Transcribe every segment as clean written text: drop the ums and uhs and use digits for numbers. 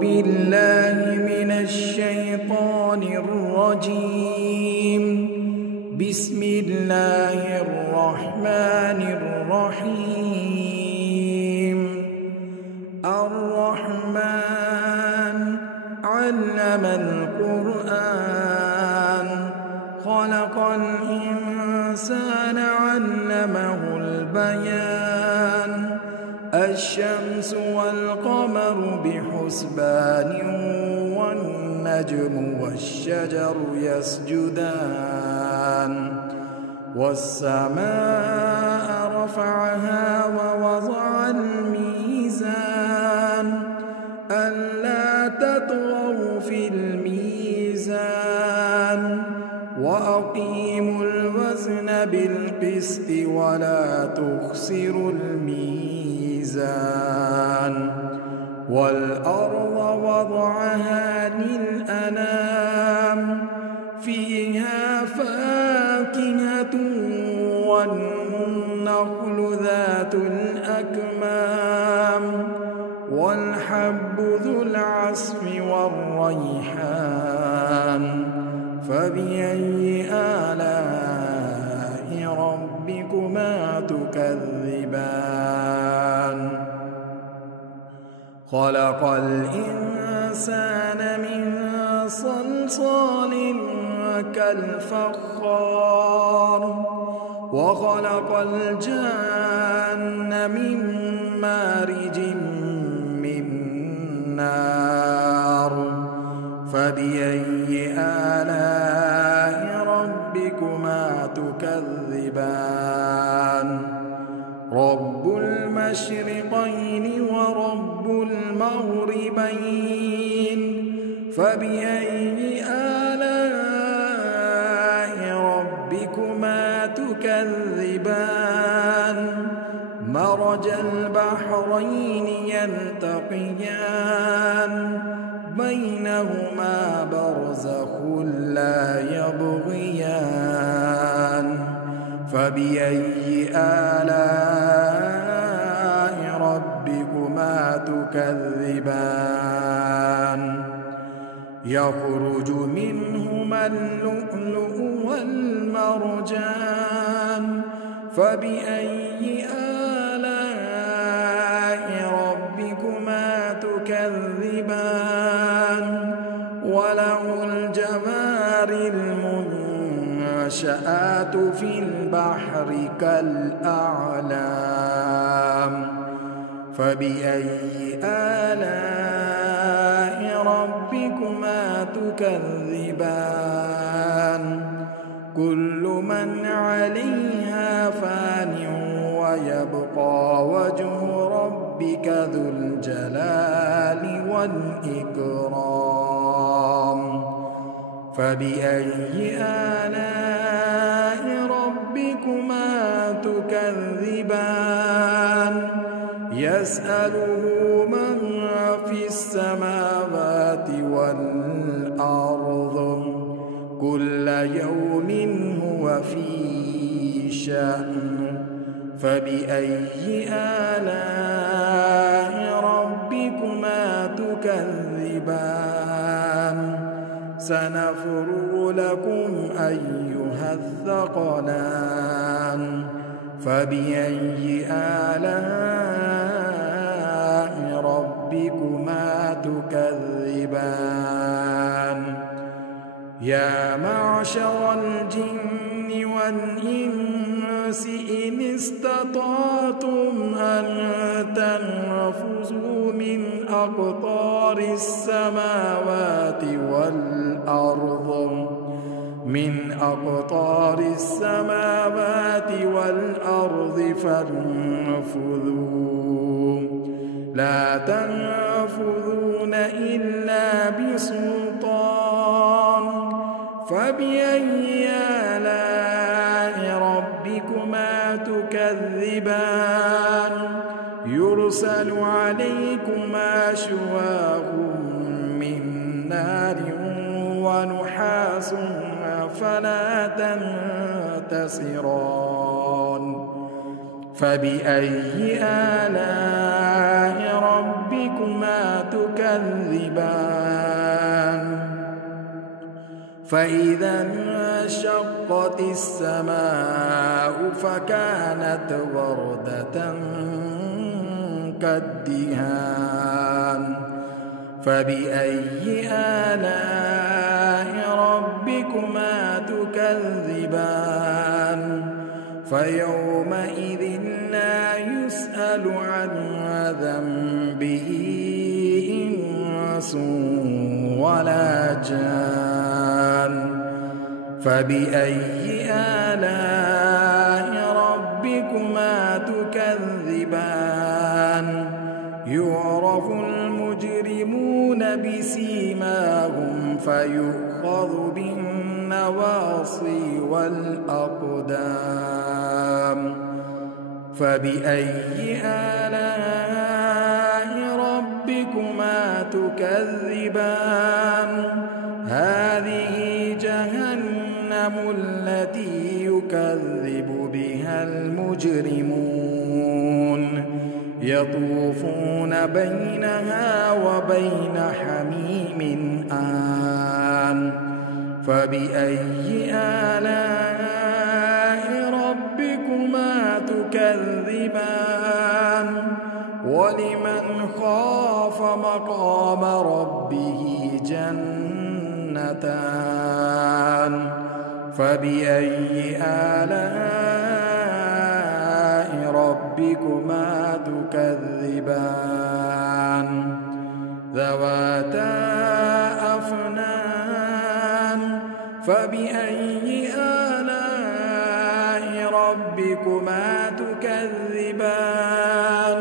بالله من الشيطان الرجيم. بسم الله الرحمن الرحيم. الرحمن علم القرآن خلق الإنسان علمه البيان. الشمس والقمر بحسبان والنجم والشجر يسجدان. والسماء رفعها ووضع الميزان ألا تطغوا في الميزان وأقيموا الوزن بالقسط ولا تخسروا الميزان. والأرض وضعها للأنام فيها فاكهة والنخل ذات الأكمام والحب ذو العصف والريحان. فبأي آلاء ربكما تكذبان. خلق الإنسان من صلصال كالفخار وخلق الجان من مارج من نار. فبأي آلاء ربكما تكذبان. رب المشرقين ورب المغربين. فبأي آلاء ربكما تكذبان. مرج البحرين يلتقيان بينهما برزخ لا يبغيان. فبأي آلاء ربكما تكذبان. يخرج منهما اللؤلؤ والمرجان. فبأي آلاء ربكما تكذبان. وله الجوار المنشآت في البحر كالأعلام. فبأي آلاء ربكما تكذبان. كل من عليها فان ويبقى وجه ربك ذو الجلال والإكرام. فبأي آلاء ربكما تكذبان. يسأله من في السماوات والأرض كل يوم هو في شأن. فبأي آلاء ربكما تكذبان. سنفرغ لكم أيها الثقلان. فبأي آلاء ربكما تكذبان. يا معشر الجن والإنس إن استطعتم أن تنفذوا أقطار السماوات والأرض فانفذوا لا تنفذون إلا بسلطان. فبأي آلاء ربكما تكذبان. يرسل عليكما شواظ من نار ونحاس فلا تنتصران. فبأي آلاء ربكما تكذبان. تكذبان فإذا انشقت السماء فكانت وردة كالدهان فبأي آلاء ربكما تكذبان فيومئذ لا يسأل عن ذنبه إنس ولا جان فبأي آلاء ربكما تكذبان يعرف المجرمون بسيماهم فيؤخذ بالنواصي والأقدام فبأي آلاء ربكما تكذبان هذه جهنم التي يكذب بها المجرمون يطوفون بينها وبين حميم آن فبأي آلاء ربكما تكذبان ولمن خاف مقام ربه جنتان فبأي آلاء ربكما تكذبان ذواتا أفنان فبأي آلاء ربكما تكذبان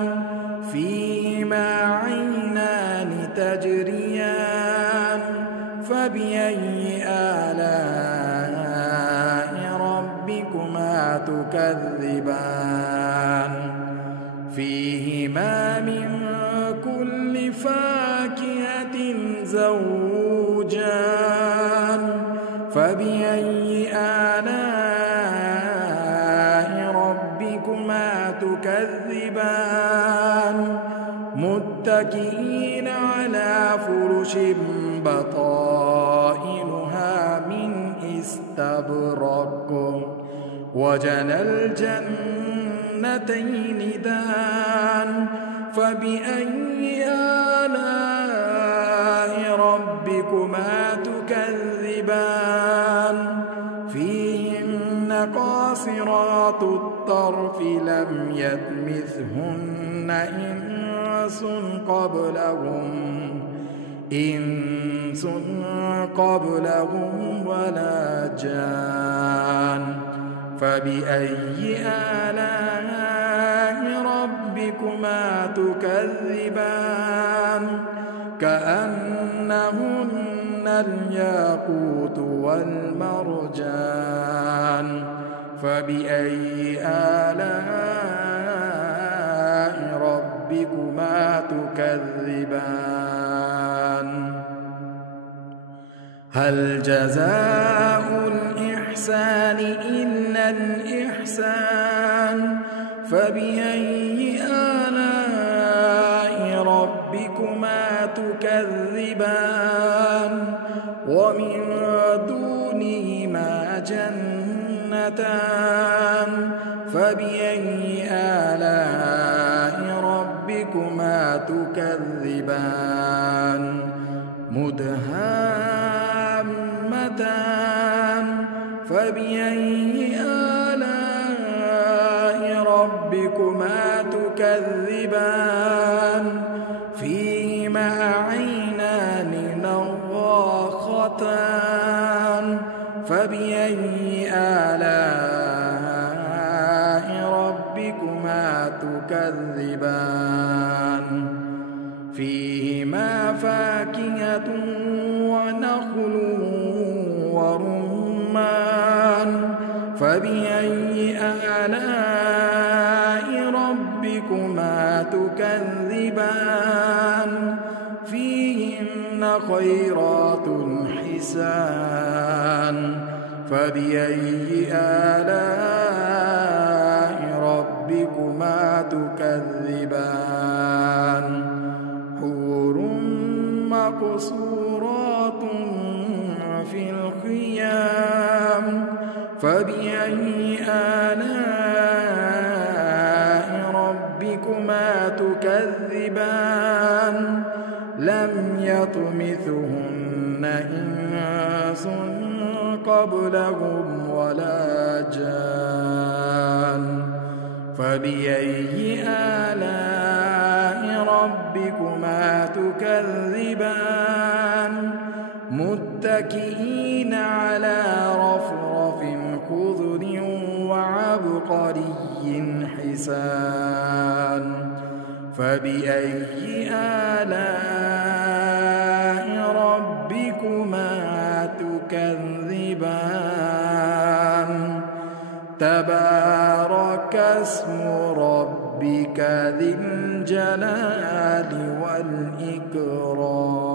فيهما عينان تجريان فبأي آلاء ربكما تكذبان فيهما من كل فاكهة زوجان فبأي آلاء ربكما تكذبان متكئين على فرش بطائنها من استبرق وجنى الجنتين دان فبأي آلاء ربكما تكذبان فيهن قاصرات الطرف لم يطمثهن إنس قبلهم ولا جان فبأي آلاء ربكما تكذبان كأنهن الياقوت والمرجان فبأي آلاء ربكما تكذبان هل جزاء الإحسان إلا الإحسان فبأي آلاء ربكما تكذبان ومن دونهما جنتان فبأي آلاء ربكما تكذبان مدهامتان فبأي آلاء ربكما تكذبان فيهما عينان نضاختان فبأي آلاء ربكما تكذبان فيهما فاكهة ونخل ورمان فبأي آلاء ربكما تكذبان فيهن خيرات حسان فبأي آلاء ربكما تكذبان حور مقصورات في الخيام فبأي آلاء ربكما تكذبان لم يطمثهن إنس قبلهم ولا جان فبأي آلاء ربكما تكذبان متكئين على رفرف خضر وعبقري حسان فبأي آلاء ربكما تكذبان تبارك اسم ربك ذي الجلال والإكرام